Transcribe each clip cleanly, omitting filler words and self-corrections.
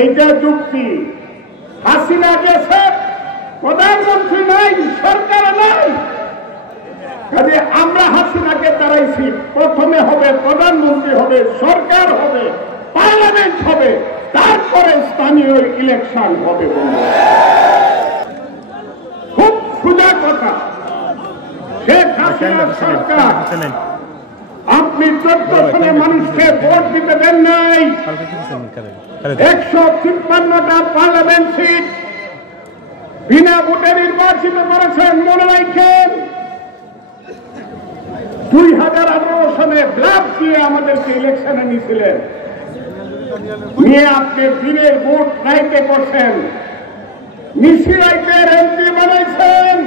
এইটা যুক্তি। হাসিনা গেছে, প্রধানমন্ত্রী নাই, সরকার নাই, কাজে আমরা হাসিনাকে তাড়াইছি। প্রথমে হবে প্রধানমন্ত্রী হবে, সরকার হবে, পার্লামেন্ট হবে, তারপরে স্থানীয় ইলেকশন হবে। খুব সোজা কথা। শেখ হাসিনা সরকার, আপনি 14 সালে মানুষকে ভোট দিতে দেন নাই। 153টা পার্লামেন্ট সিট বিনা ভোটে নির্বাচিত করেছেন। মনে রাখেন, 2018 সালে ব্লাফ দিয়ে আমাদেরকে ইলেকশনে নিয়েছিলেন, নিয়ে আপনি দিনের ভোট রাইতে করছেন, নিশি রাইতের এমপি বানাইছেন।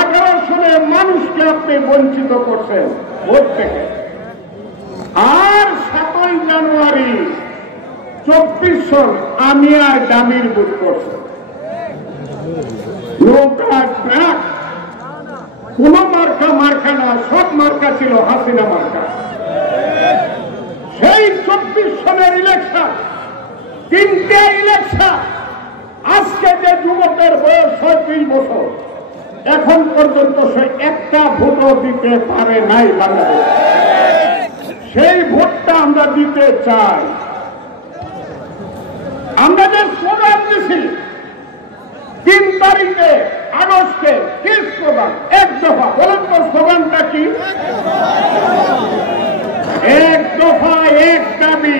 18 সালে মানুষকে আপনি বঞ্চিত করছেন ভোট থেকে। আর 7 জানুয়ারি 24 সাল আমি আর জামির ভোট করছেন। কোন মার্কা না, সব মার্কা ছিল হাসিনা মার্কা। সেই 24 সালের ইলেকশন, 3টে ইলেকশন, আজকে যে যুবকের বয়স 36 বছর, এখন পর্যন্ত সে একটা ভোটও দিতে পারে নাই বাংলাদেশ। সেই ভোটটা আমরা দিতে চাই। আমরা যে স্লোগান দিছি 3 তারিখে আগস্টে, কি স্লোগান? এক দফা। বলেন তো স্লোগানটা কি? এক দফা এক দাবি।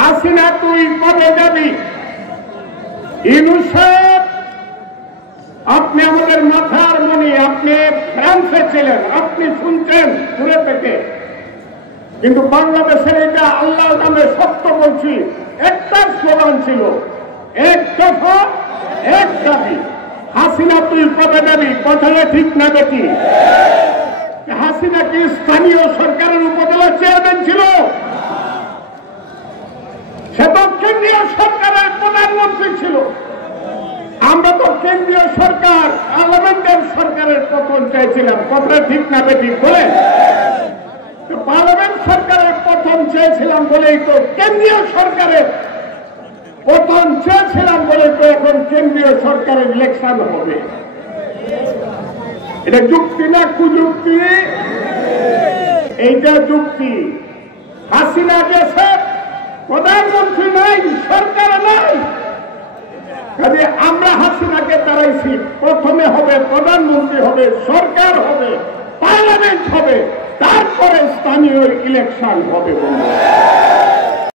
হাসিনা তুই কবে যাবি? ইউনূস সাহেব, আপনি আমাদের মাথার মনি, আপনি ফ্রান্সে ছিলেন, আপনি শুনছেন দূরে থেকে, কিন্তু বাংলাদেশের এটা আল্লাহর নামে সত্য বলছি, একটা স্লোগান ছিল এক দফা এক দাবি। হাসিনা তুই কবে যাবি? কথাটা ঠিক না দেখি? হাসিনা কি স্থানীয় সরকারের উপজেলা চেয়ারম্যান ছিল? সে তো কেন্দ্রীয় সরকারের প্রধানমন্ত্রী ছিল। আমরা তো কেন্দ্রীয় সরকার, পার্লামেন্টের সরকারের পতন চাইছিলাম। কথাটা ঠিক না বেটি বলেন? পার্লামেন্ট সরকারের পতন চেয়েছিলাম বলেই তো, কেন্দ্রীয় সরকারের পতন চেয়েছিলাম বলে তো এখন কেন্দ্রীয় সরকারের ইলেকশন হবে। এটা যুক্তি না কুযুক্তি? এইটা যুক্তি। হাসিনা গেছে, প্রধানমন্ত্রী নাই, সরকার নাই, কাজে আমরা হাসিনাকে তাড়াইছি। প্রথমে হবে প্রধানমন্ত্রী হবে, সরকার হবে, পার্লামেন্ট হবে, তারপরে স্থানীয় ইলেকশন হবে।